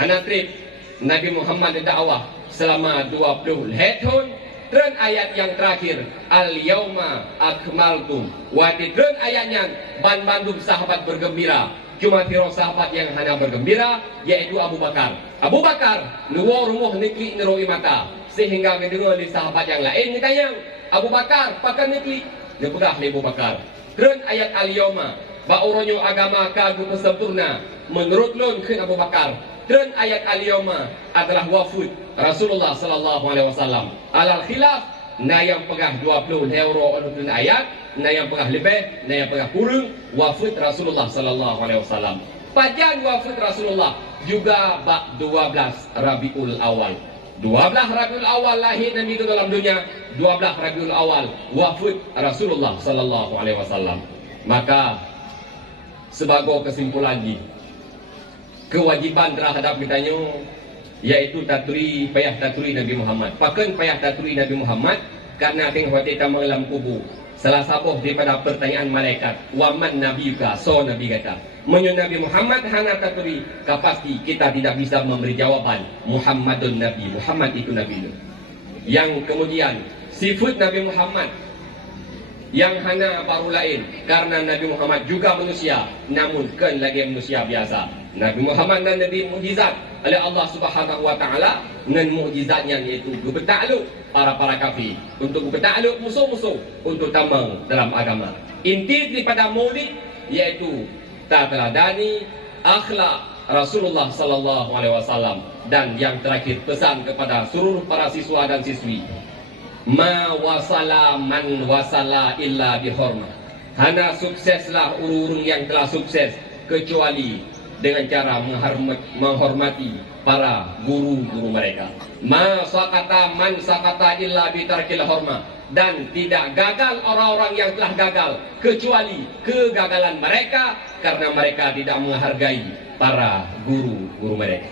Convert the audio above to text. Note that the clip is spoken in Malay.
hana trip Nabi Muhammad dakwah selama 20 tahun. Dan ayat yang terakhir, al-yauma akmaltu. Wadi dan ayatnya bandum sahabat bergembira. Cuma tiro sahabat yang hanya bergembira, yaitu Abu Bakar. Abu Bakar nuwa rumuh nikli neroi mata, sehingga mendengar di sahabat yang lain ditanya, Abu Bakar pakai nikli, nepegah Abu Bakar. Dan ayat al-yauma, bauronyo agama kagu sempurna menurut lon ke Abu Bakar. Dan ayat al-yauma adalah wafud Rasulullah sallallahu alaihi wasallam. Alal khilaf na yang pegah 20 euro untuk ayat, na yang pegah lebih, na yang pegah kurang wafud Rasulullah sallallahu alaihi wasallam. Pajan wafud Rasulullah juga bab 12 Rabiul Awal. 12 Rabiul Awal lahir Nabi itu dalam dunia, 12 Rabiul Awal wafud Rasulullah sallallahu alaihi wasallam. Maka sebagai kesimpulan lagi, kewajiban terhadap kitanya yaitu payah taturi Nabi Muhammad. Pakan payah taturi Nabi Muhammad karena tengok kita mengelam kubur. Salah satu daripada pertanyaan malaikat, waman nabi ka, so nabi kata, menyo Nabi Muhammad hana taturi, pasti kita tidak bisa memberi jawaban. Muhammadun Nabi, Muhammad itu Nabi. Yang kemudian sifat Nabi Muhammad yang hanya baru lain karena Nabi Muhammad juga manusia, namun kan lagi manusia biasa. Nabi Muhammad dan Nabi mukjizat oleh Allah Subhanahu wa taala dengan mukjizatnya yaitu bertakluk para kafir, untuk bertakluk musuh-musuh, untuk tamang dalam agama. Inti daripada Maulid yaitu teladani akhlak Rasulullah sallallahu alaihi wasallam, dan yang terakhir pesan kepada seluruh para siswa dan siswi, ma wasala man wasala illa bihormah. Hana sukseslah urun yang telah sukses kecuali dengan cara menghormati para guru-guru mereka. Ma sakata man sakata illa bitarkil hormah. Dan tidak gagal orang-orang yang telah gagal kecuali kegagalan mereka karena mereka tidak menghargai para guru-guru mereka.